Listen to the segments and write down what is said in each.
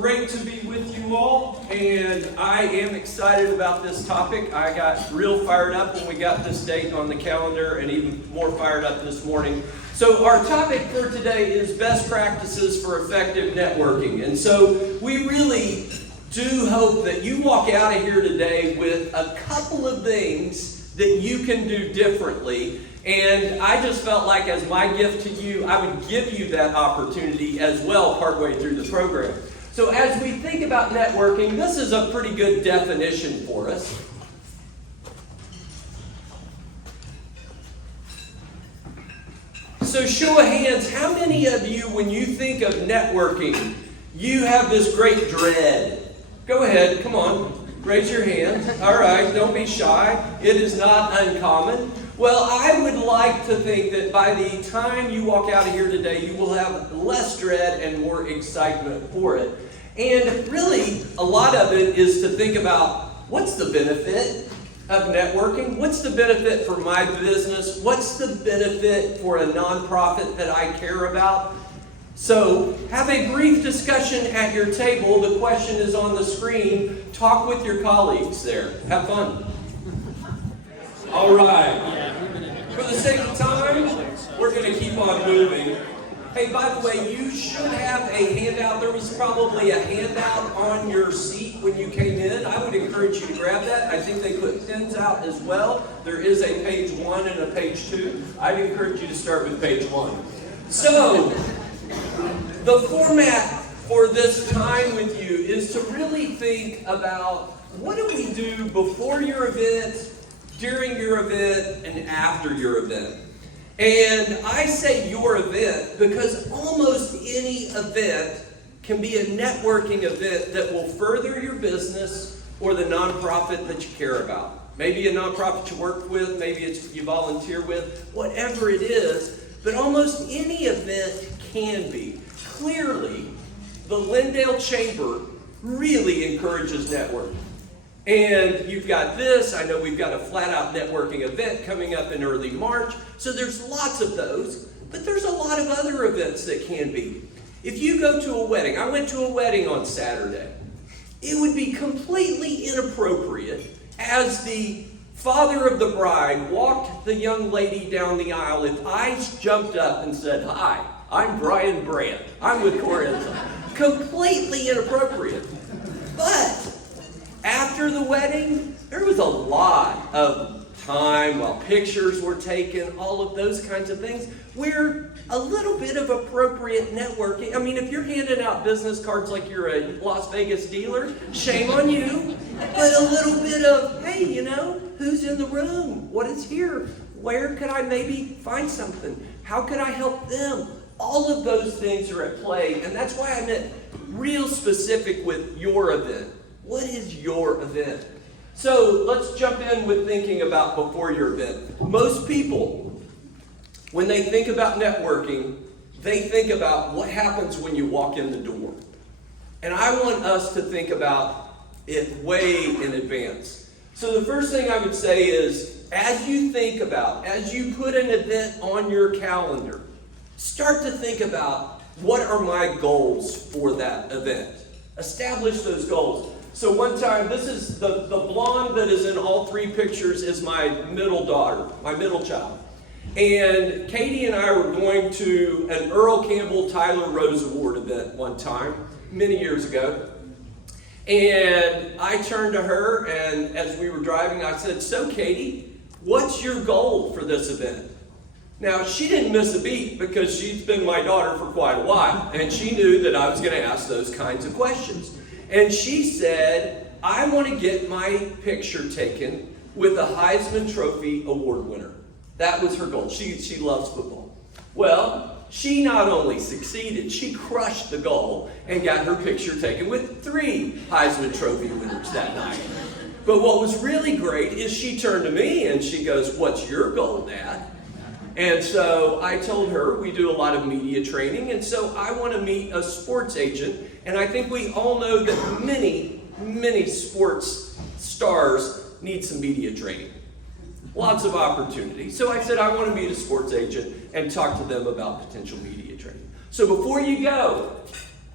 great to be with you all, and I am excited about this topic. I got real fired up when we got this date on the calendar, and even more fired up this morning. So our topic for today is best practices for effective networking. And so we really do hope that you walk out of here today with a couple of things that you can do differently. And I just felt like as my gift to you, I would give you that opportunity as well partway through the program. So as we think about networking, this is a pretty good definition for us. So show of hands, how many of you, when you think of networking, you have this great dread? Go ahead, come on, raise your hand. All right, don't be shy. It is not uncommon. Well, I would like to think that by the time you walk out of here today, you will have less dread and more excitement for it. And really, a lot of it is to think about what's the benefit of networking? What's the benefit for my business? What's the benefit for a nonprofit that I care about? So have a brief discussion at your table. The question is on the screen. Talk with your colleagues there. Have fun. All right. For the sake of time, we're going to keep on moving. Hey, by the way, you should have a handout. There was probably a handout on your seat when you came in. I would encourage you to grab that. I think they put pins out as well. There is a page 1 and a page 2. I'd encourage you to start with page 1. So, the format for this time with you is to really think about what do we do before your event, during your event, and after your event. And I say your event because almost any event can be a networking event that will further your business or the nonprofit that you care about. Maybe a nonprofit you work with, maybe it's you volunteer with, whatever it is, but almost any event can be. Clearly, the Lindale Chamber really encourages networking. And you've got this, I know we've got a flat-out networking event coming up in early March, so there's lots of those, but there's a lot of other events that can be. If you go to a wedding, I went to a wedding on Saturday, it would be completely inappropriate as the father of the bride walked the young lady down the aisle if I jumped up and said, "Hi, I'm Brian Brandt, I'm with Corinza." Completely inappropriate. But after the wedding, there was a lot of time while pictures were taken, all of those kinds of things, where a little bit of appropriate networking. I mean, if you're handing out business cards like you're a Las Vegas dealer, shame on you. But a little bit of, hey, you know, who's in the room? What is here? Where could I maybe find something? How could I help them? All of those things are at play, and that's why I meant real specific with your event. What is your event? So let's jump in with thinking about before your event. Most people, when they think about networking, they think about what happens when you walk in the door. And I want us to think about it way in advance. So the first thing I would say is, as you put an event on your calendar, start to think about what are my goals for that event. Establish those goals. So one time, this is the blonde that is in all three pictures is my middle daughter, my middle child. And Katie and I were going to an Earl Campbell Tyler Rose Award event one time, many years ago. And I turned to her, and as we were driving, I said, "So Katie, what's your goal for this event?" Now, she didn't miss a beat because she's been my daughter for quite a while, and she knew that I was going to ask those kinds of questions. And she said, "I want to get my picture taken with a Heisman Trophy award winner." That was her goal. She loves football. Well, she not only succeeded, she crushed the goal and got her picture taken with 3 Heisman Trophy winners that night. But what was really great is she turned to me and she goes, "What's your goal, Dad?" And so I told her we do a lot of media training, and so I want to meet a sports agent. And I think we all know that many sports stars need some media training. Lots of opportunity. So I said I want to meet a sports agent and talk to them about potential media training. So before you go,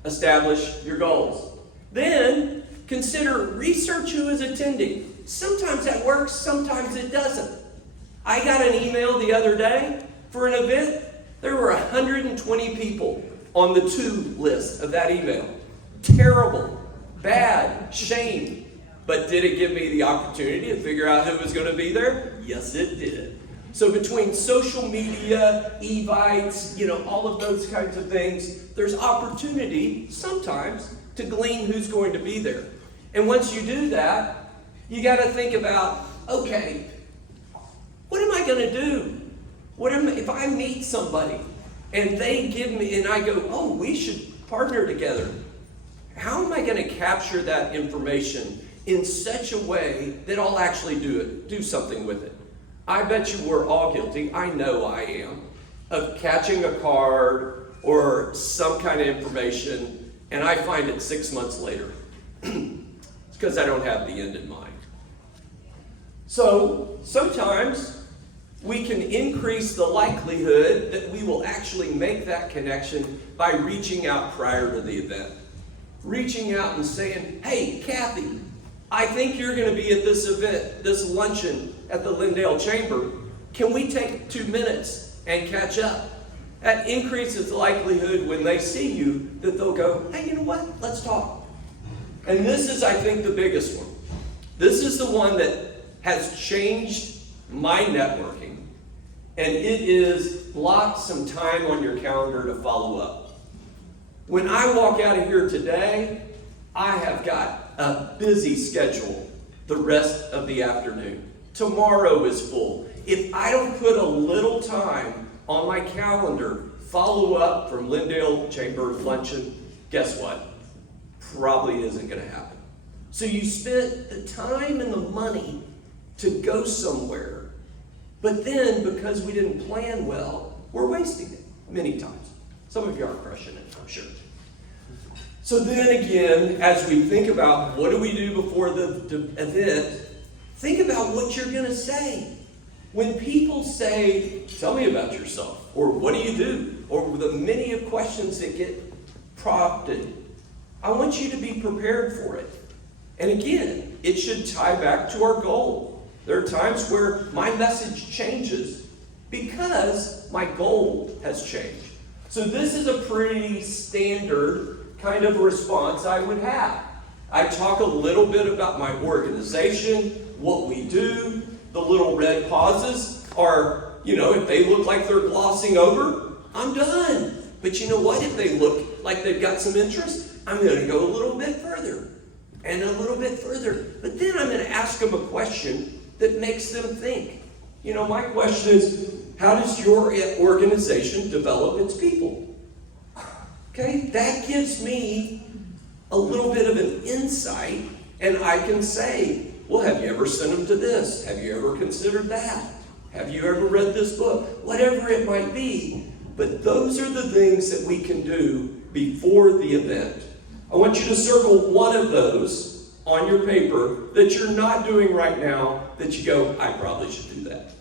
establish your goals. Then consider research who is attending. Sometimes that works, sometimes it doesn't. I got an email the other day for an event. There were 120 people on the to list of that email. Terrible, bad, shame. But did it give me the opportunity to figure out who was going to be there? Yes, it did. So between social media, evites, all of those kinds of things, there's opportunity sometimes to glean who's going to be there. And once you do that, you got to think about, okay, what am I going to do? If I meet somebody and they give me, and I go, oh, we should partner together. How am I going to capture that information in such a way that I'll actually do something with it? I bet you we're all guilty, I know I am, of catching a card or some kind of information, and I find it 6 months later. It's because I don't have the end in mind. So sometimes we can increase the likelihood that we will actually make that connection by reaching out prior to the event. Reaching out and saying, hey, Kathy, I think you're going to be at this event, this luncheon at the Lindale Chamber. Can we take 2 minutes and catch up? That increases the likelihood when they see you that they'll go, hey, you know what? Let's talk. And this is, I think, the biggest one. This is the one that has changed my networking. And it is block some time on your calendar to follow up. When I walk out of here today, I have got a busy schedule the rest of the afternoon. Tomorrow is full. If I don't put a little time on my calendar, follow up from Lindale Chamber Luncheon, guess what? Probably isn't going to happen. So you spent the time and the money to go somewhere, but then because we didn't plan well, we're wasting it many times. Some of you are crushing it, I'm sure. So then again, as we think about what do we do before the event, think about what you're going to say. When people say, tell me about yourself, or what do you do, or the many of questions that get prompted, I want you to be prepared for it. And again, it should tie back to our goal. There are times where my message changes because my goal has changed. So this is a pretty standard kind of response I would have. I talk a little bit about my organization, what we do. The little red pauses are, if they look like they're glossing over, I'm done. But you know what? If they look like they've got some interest, I'm going to go a little bit further and a little bit further. But then I'm going to ask them a question that makes them think. My question is, how does your organization develop its people? Okay, that gives me a little bit of an insight, and I can say, well, have you ever sent them to this? Have you ever considered that? Have you ever read this book? Whatever it might be. But those are the things that we can do before the event. I want you to circle one of those on your paper that you're not doing right now that you go, I probably should do that.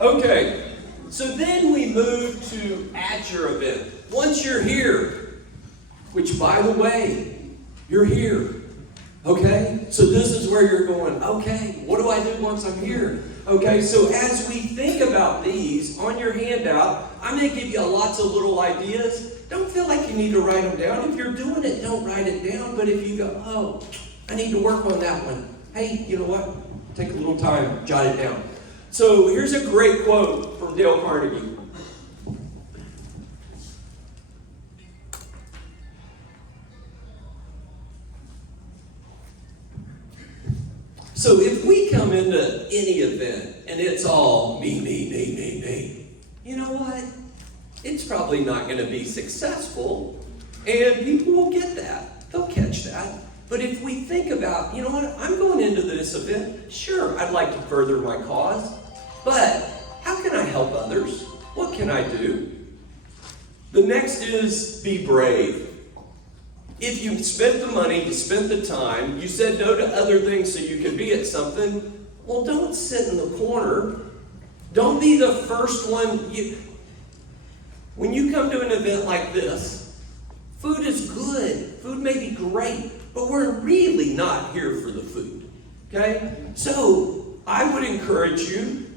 Okay, so then we move to at your event. Once you're here, which by the way, you're here. Okay, so this is where you're going, okay, what do I do once I'm here? Okay, so as we think about these on your handout, I'm going to give you lots of little ideas. Don't feel like you need to write them down. If you're doing it, don't write it down. But if you go, oh, I need to work on that one. Hey, you know what? Take a little time, jot it down. So here's a great quote from Dale Carnegie. So if we come into any event and it's all me, you know what? It's probably not going to be successful, and people will get that. They'll catch that. But if we think about, you know what, I'm going into this event, sure, I'd like to further my cause, but how can I help others? What can I do? The next is be brave. If you spent the money, you spent the time, you said no to other things so you could be at something, well, don't sit in the corner. Don't be the first one. When you come to an event like this, food is good. Food may be great, but we're really not here for the food. Okay? So, I would encourage you,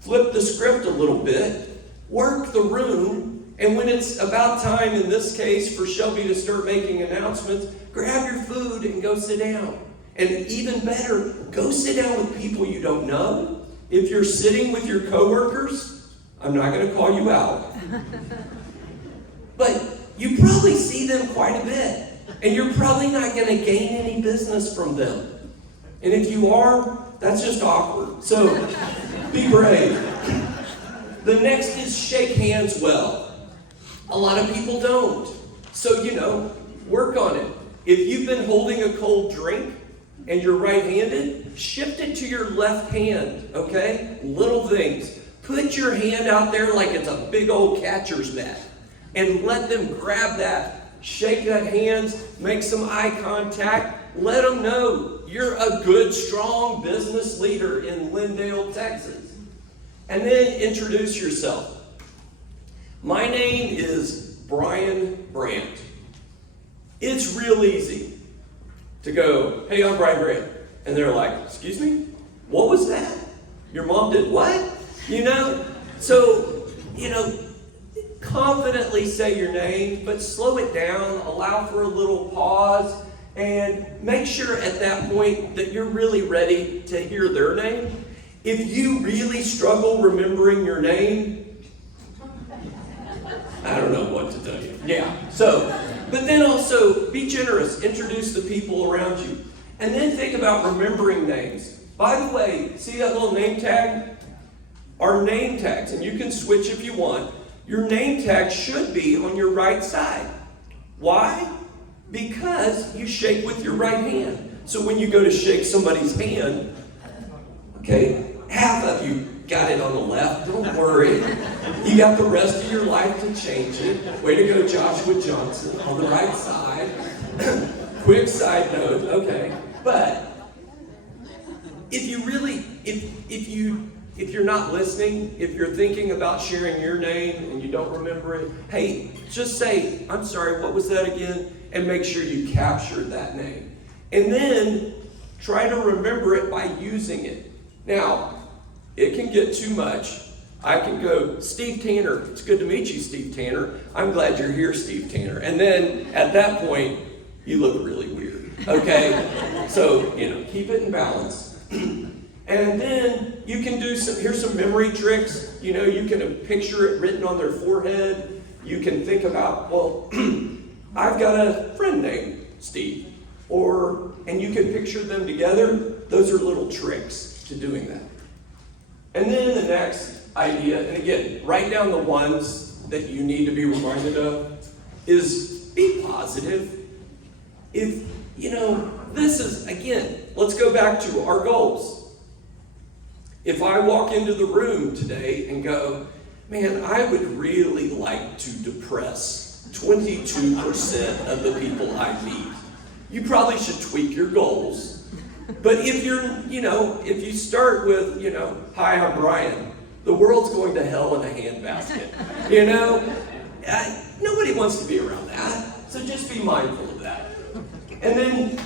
flip the script a little bit, work the room, and when it's about time, in this case, for Shelby to start making announcements, grab your food and go sit down. And even better, go sit down with people you don't know. If you're sitting with your coworkers, I'm not going to call you out. But you probably see them quite a bit. And you're probably not going to gain any business from them. And if you are, that's just awkward. So be brave. The next is shake hands well. A lot of people don't. So, work on it. If you've been holding a cold drink and you're right-handed, shift it to your left hand, okay? Little things. Put your hand out there like it's a big old catcher's net and let them grab that. Shake that hands, make some eye contact. Let them know you're a good, strong business leader in Lindale, Texas. And then introduce yourself. My name is Brandt. It's real easy to go, hey, I'm Brandt. And they're like, excuse me? What was that? Your mom did what? So, confidently say your name, but slow it down, allow for a little pause, and make sure at that point that you're really ready to hear their name. If you really struggle remembering your name, I don't know what to tell you. But then also be generous, introduce the people around you, and then think about remembering names. By the way, see that little name tag? Our name tags, and you can switch if you want, your name tag should be on your right side. Why? Because you shake with your right hand. So when you go to shake somebody's hand, okay, half of you got it on the left, don't worry. You got the rest of your life to change it. Way to go, Joshua Johnson, on the right side. Quick side note, okay. But if you're not listening, if you're thinking about sharing your name and you don't remember it, hey, just say, I'm sorry, what was that again? And make sure you capture that name. And then try to remember it by using it. Now, it can get too much. I can go, Steve Tanner, it's good to meet you, Steve Tanner. I'm glad you're here, Steve Tanner. And then at that point, you look really weird, okay? So, keep it in balance. And then you can do here's some memory tricks. You can picture it written on their forehead. You can think about, well, I've got a friend named Steve. And you can picture them together. Those are little tricks to doing that. And then the next idea, and again, write down the ones that you need to be reminded of, is be positive. This is, again, let's go back to our goals. If I walk into the room today and go, man, I would really like to depress 22% of the people I meet, you probably should tweak your goals. But if if you start with, hi, I'm Brian, the world's going to hell in a handbasket. Nobody wants to be around that. So just be mindful of that. And then,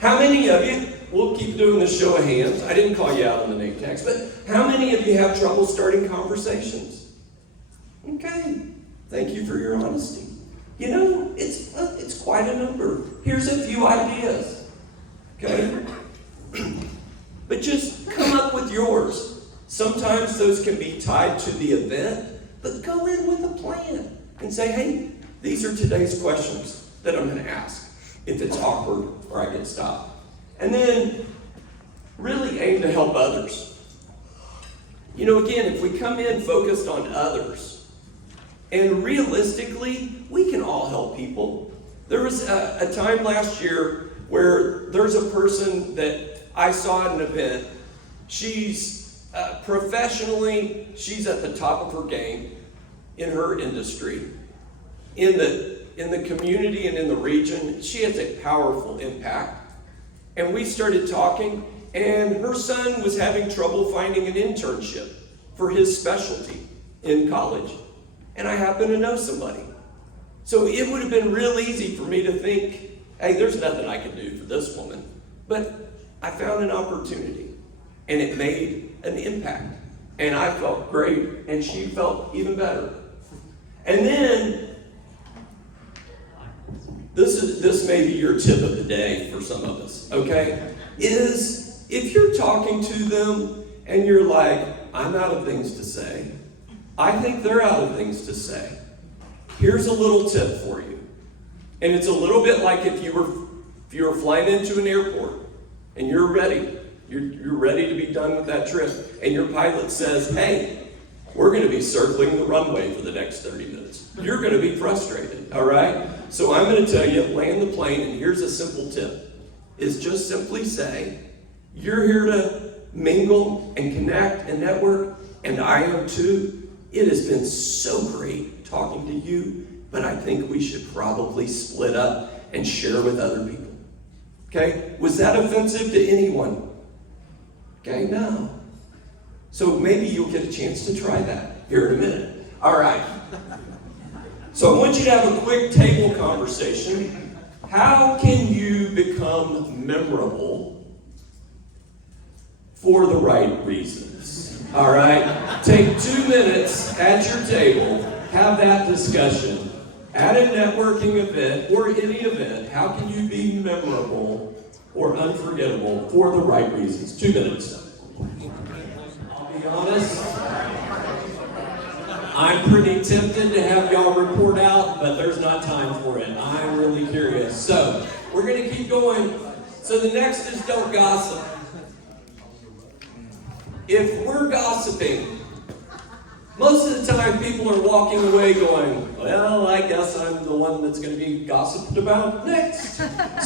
how many of you, we'll keep doing the show of hands. I didn't call you out on the name tags, but how many of you have trouble starting conversations? Okay, thank you for your honesty. It's quite a number. Here's a few ideas, okay? But just come up with yours. Sometimes those can be tied to the event, but go in with a plan and say, hey, these are today's questions that I'm going to ask if it's awkward or I get stopped. And then really aim to help others. Again, if we come in focused on others, and realistically, we can all help people. There was a time last year where there's a person that I saw at an event. She's professionally, she's at the top of her game in her industry. In the community and in the region, she has a powerful impact. And we started talking, and her son was having trouble finding an internship. for his specialty in college. And I happen to know somebody. So it would have been real easy for me to think, hey, there's nothing I can do for this woman. But I found an opportunity, and it made an impact. And I felt great, and she felt even better. And then, this may be your tip of the day for some of us, okay? Is if you're talking to them and you're like, I'm out of things to say, I think they're out of things to say. Here's a little tip for you. And it's a little bit like if you were flying into an airport and you're ready. You're ready to be done with that trip. And your pilot says, hey, we're going to be circling the runway for the next 30 minutes. You're going to be frustrated, all right? So I'm going to tell you, land the plane, and here's a simple tip. Is just simply say, you're here to mingle and connect and network, and I am too. It has been so great talking to you, but I think we should probably split up and share with other people. Okay? Was that offensive to anyone? Okay, no. So maybe you'll get a chance to try that here in a minute. All right. So I want you to have a quick table conversation. How can you become memorable for the right reasons? All right? Take 2 minutes at your table, have that discussion. At a networking event or any event, how can you be memorable or unforgettable for the right reasons? 2 minutes. I'll be honest, I'm pretty tempted to have y'all report out, but there's not time for it. I'm really curious. So, we're going to keep going. So the next is don't gossip. If we're gossiping, most of the time people are walking away going, well, I guess I'm the one that's going to be gossiped about next.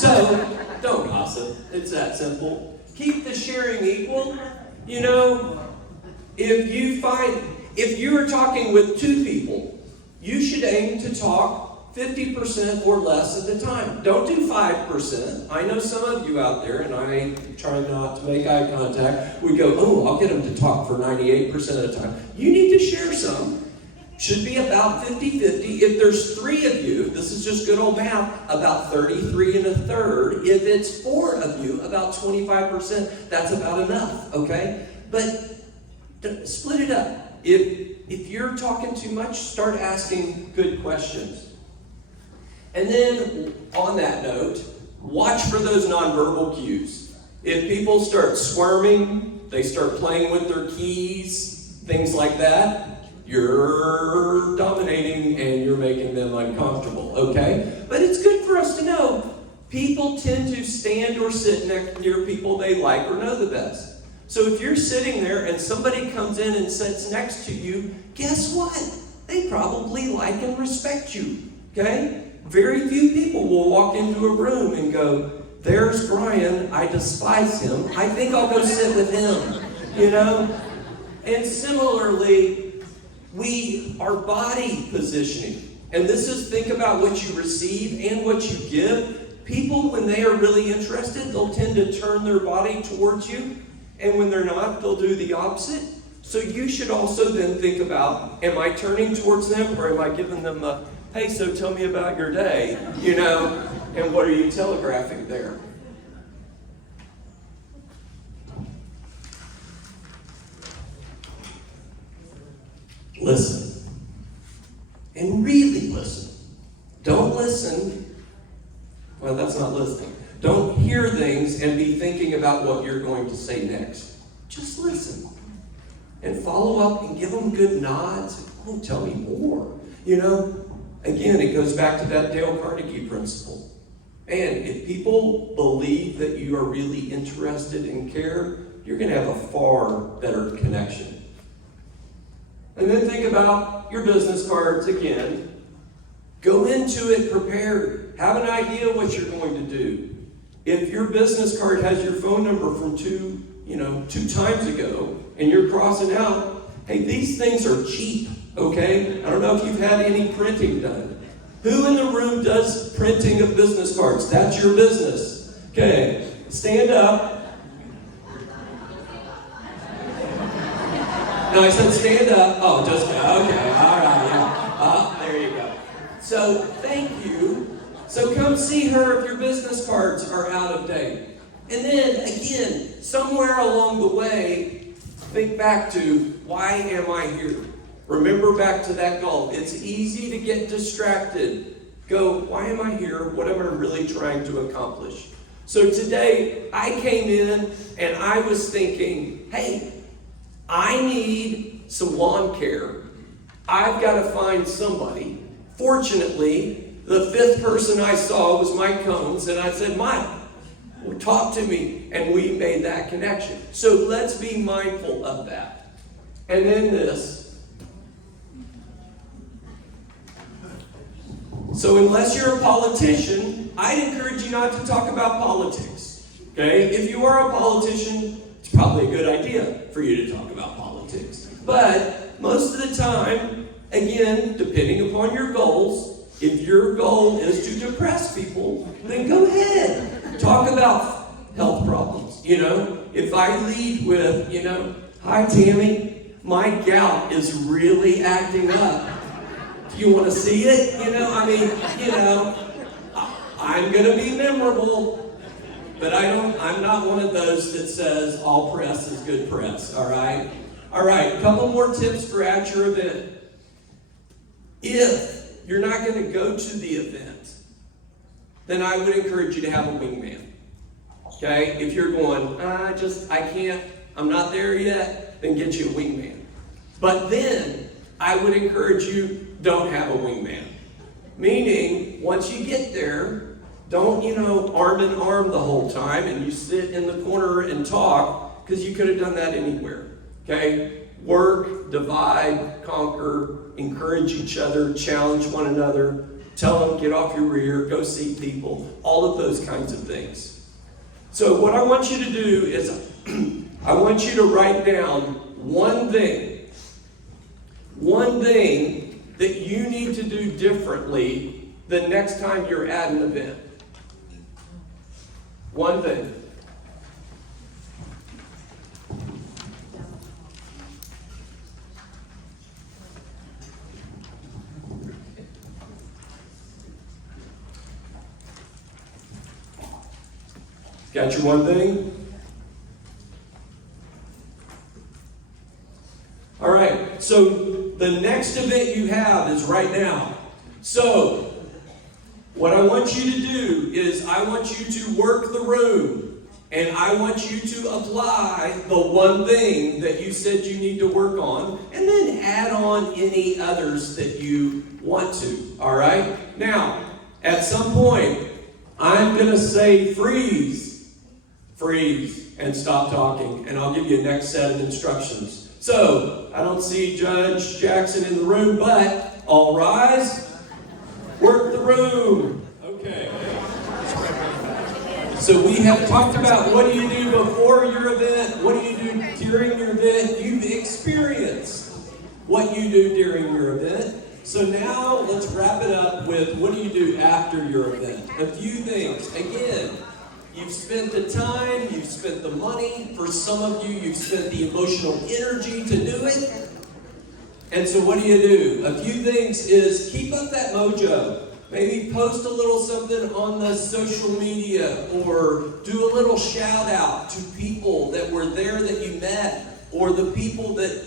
So, don't gossip. It's that simple. Keep the sharing equal. You know, if you are talking with 2 people, you should aim to talk 50% or less at the time. Don't do 5%. I know some of you out there, and I try not to make eye contact, we go, oh, I'll get them to talk for 98% of the time. You need to share some. Should be about 50-50. If there's 3 of you, this is just good old math, about 33 1/3. If it's 4 of you, about 25%. That's about enough, okay? But split it up. If you're talking too much, start asking good questions. And then, on that note, watch for those nonverbal cues. If people start squirming, they start playing with their keys, things like that, you're dominating and you're making them uncomfortable, okay? But it's good for us to know people tend to stand or sit near people they like or know the best. So if you're sitting there and somebody comes in and sits next to you, guess what? They probably like and respect you, okay? Very few people will walk into a room and go, there's Brian, I despise him. I think I'll go sit with him, you know? And similarly, our body positioning. And this is, think about what you receive and what you give. People, when they are really interested, they'll tend to turn their body towards you. And when they're not, they'll do the opposite. So you should also then think about, am I turning towards them or am I giving them a, hey, so tell me about your day, you know, and what are you telegraphing there? Listen. And really listen. Don't listen. Well, that's not listening. Don't hear things and be thinking about what you're going to say next. Just listen. And follow up and give them good nods. Oh, tell me more. You know, again, it goes back to that Dale Carnegie principle. And if people believe that you are really interested and care, you're going to have a far better connection. And then think about your business cards again. Go into it prepared. Have an idea what you're going to do. If your business card has your phone number from 2 times ago, and you're crossing out, hey, these things are cheap, okay? I don't know if you've had any printing done. Who in the room does printing of business cards? That's your business. Okay, stand up. No, I said stand up. Oh, just, okay, all right, yeah. There you go. So, thank you. So come see her if your business cards are out of date. And then, again, somewhere along the way, think back to, why am I here? Remember back to that goal. It's easy to get distracted. Go, why am I here? What am I really trying to accomplish? So today, I came in and I was thinking, hey, I need some lawn care. I've got to find somebody. Fortunately, the fifth person I saw was Mike Combs, and I said, Mike, talk to me, and we made that connection. So let's be mindful of that. And then this. So unless you're a politician, I'd encourage you not to talk about politics. Okay? If you are a politician, it's probably a good idea for you to talk about politics. But most of the time, again, depending upon your goals, if your goal is to depress people, then go ahead. Talk about health problems. If I lead with, hi Tammy, my gout is really acting up. You want to see it? I'm going to be memorable, but I'm not one of those that says all press is good press, all right? All right, a couple more tips for at your event. If you're not going to go to the event, then I would encourage you to have a wingman, okay? If you're going, I can't, I'm not there yet, then get you a wingman. But then, I would encourage you, don't have a wingman. Meaning, once you get there, don't, arm in arm the whole time and you sit in the corner and talk, because you could have done that anywhere. Okay? Work, divide, conquer, encourage each other, challenge one another, tell them, get off your rear, go see people, all of those kinds of things. So what I want you to do is, I want you to write down one thing that you need to do differently the next time you're at an event. One thing. Got your one thing? All right, so the next event you have is right now. So, what I want you to do is I want you to work the room, and I want you to apply the one thing that you said you need to work on, and then add on any others that you want to, all right? Now, at some point, I'm going to say freeze, and stop talking, and I'll give you a next set of instructions. So, I don't see Judge Jackson in the room, but all rise, work the room. Okay. So we have talked about what do you do before your event, what do you do during your event. You've experienced what you do during your event. So now let's wrap it up with what do you do after your event. A few things. Again, you've spent the time, you've spent the money. For some of you, you've spent the emotional energy to do it. And so what do? A few things is keep up that mojo. Maybe post a little something on the social media, or do a little shout out to people that were there that you met, or the people that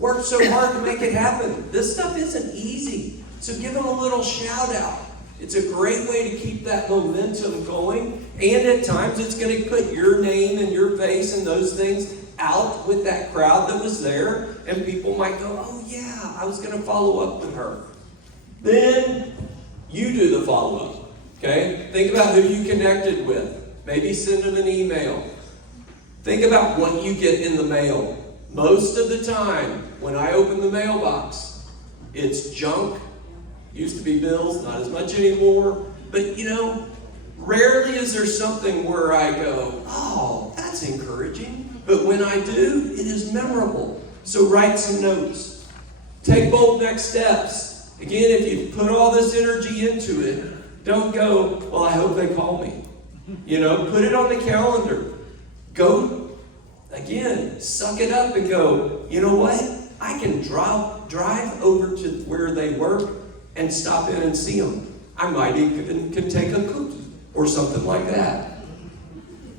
worked so hard to make it happen. This stuff isn't easy. So give them a little shout out. It's a great way to keep that momentum going. And at times it's going to put your name and your face and those things out with that crowd that was there. And people might go, oh yeah, I was going to follow up with her. Then you do the follow-up. Okay? Think about who you connected with. Maybe send them an email. Think about what you get in the mail. Most of the time, when I open the mailbox, it's junk. Used to be bills, not as much anymore. But rarely is there something where I go, oh, that's encouraging. But when I do, it is memorable. So write some notes. Take bold next steps. Again, if you put all this energy into it, don't go, well, I hope they call me. Put it on the calendar. Go again, suck it up and go, you know what? I can drive over to where they work and stop in and see them. I might even can take a cookie or something like that.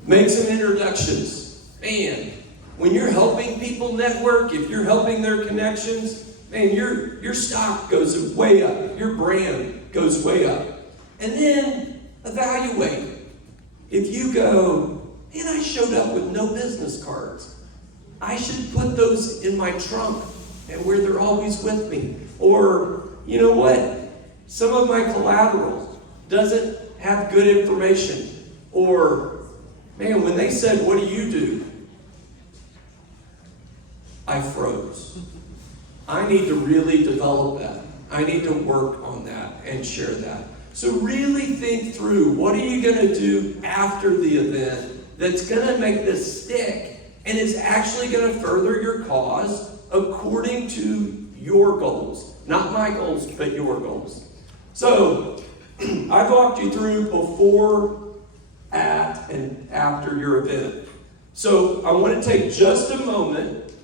Make some introductions. Man, when you're helping people network, if you're helping their connections, man, your stock goes way up. Your brand goes way up. And then evaluate. If you go, man, I showed up with no business cards. I should put those in my trunk and where they're always with me. Or, you know what? Some of my collateral doesn't have good information. Or, man, when they said, what do you do? I froze. I need to really develop that. I need to work on that and share that. So really think through, what are you going to do after the event that's going to make this stick and is actually going to further your cause according to your goals. Not my goals, but your goals. So, I've walked you through before, at, and after your event. So, I want to take just a moment.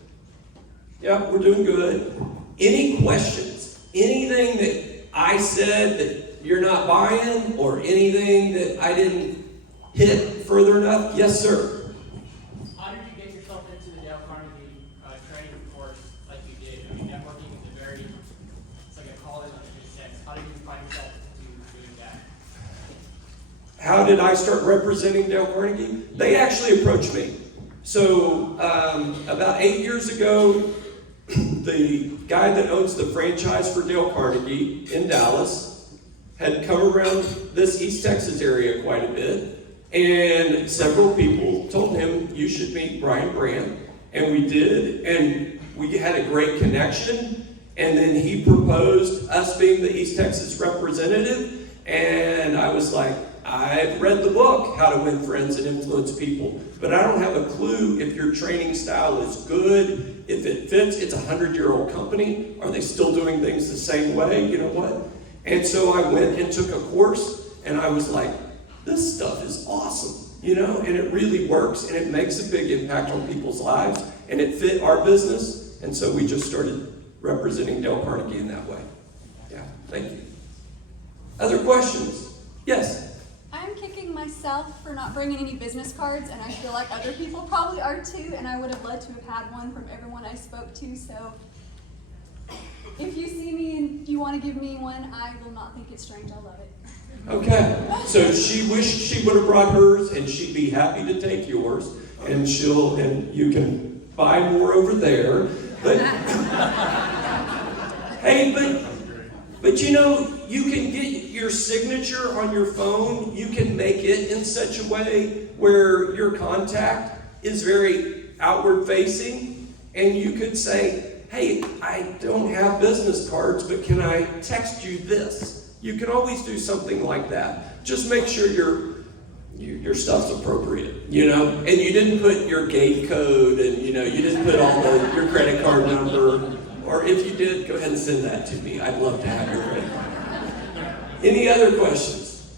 Yeah, we're doing good. Any questions? Anything that I said that you're not buying, or anything that I didn't hit further enough? Yes, sir. How did you get yourself into the Dale Carnegie training course like you did? I mean, networking is it's like a calling in a sense. How did you find yourself into doing that? How did I start representing Dale Carnegie? They actually approached me. So, about 8 years ago, the guy that owns the franchise for Dale Carnegie in Dallas had come around this East Texas area quite a bit, and several people told him, you should meet Brian Brandt, and we did, and we had a great connection, and then he proposed us being the East Texas representative, and I was like, I've read the book, How to Win Friends and Influence People, but I don't have a clue if your training style is good, if it fits. It's a 100-year-old company. Are they still doing things the same way? You know what? And so I went and took a course, and I was like, this stuff is awesome, you know, and it really works, and it makes a big impact on people's lives, and it fit our business, and so we just started representing Dale Carnegie in that way. Yeah, thank you. Other questions? Yes? I'm kicking myself for not bringing any business cards, and I feel like other people probably are too, and I would have loved to have had one from everyone I spoke to, so if you see me and you want to give me one, I will not think it's strange. I love it. Okay, so she wished she would have brought hers, and she'd be happy to take yours, and you can buy more over there. But hey, but you know, you can get your signature on your phone. You can make it in such a way where your contact is very outward facing, and you could say, hey, I don't have business cards, but can I text you this? You can always do something like that. Just make sure your stuff's appropriate, you know? And you didn't put your gate code, and you didn't put your credit card number. Or if you did, go ahead and send that to me. I'd love to have your credit card. Any other questions?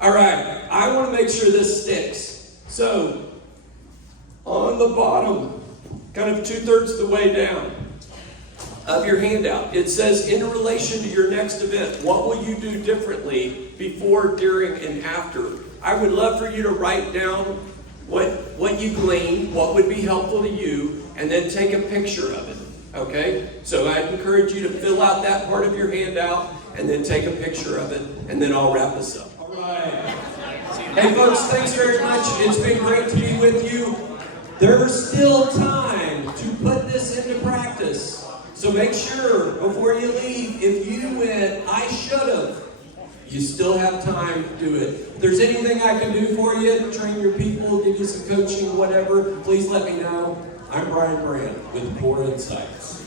All right, I want to make sure this sticks. So, on the bottom, kind of 2/3 the way down of your handout, it says, in relation to your next event, what will you do differently before, during, and after? I would love for you to write down what you gleaned, what would be helpful to you, and then take a picture of it, okay? So I'd encourage you to fill out that part of your handout, and then take a picture of it, and then I'll wrap us up. All right. Hey folks, thanks very much. It's been great to be with you. There's still time to put this into practice. So make sure before you leave, if you went, I should have, you still have time to do it. If there's anything I can do for you, train your people, give you some coaching, whatever, please let me know. I'm Brian Brandt with Poor Insights.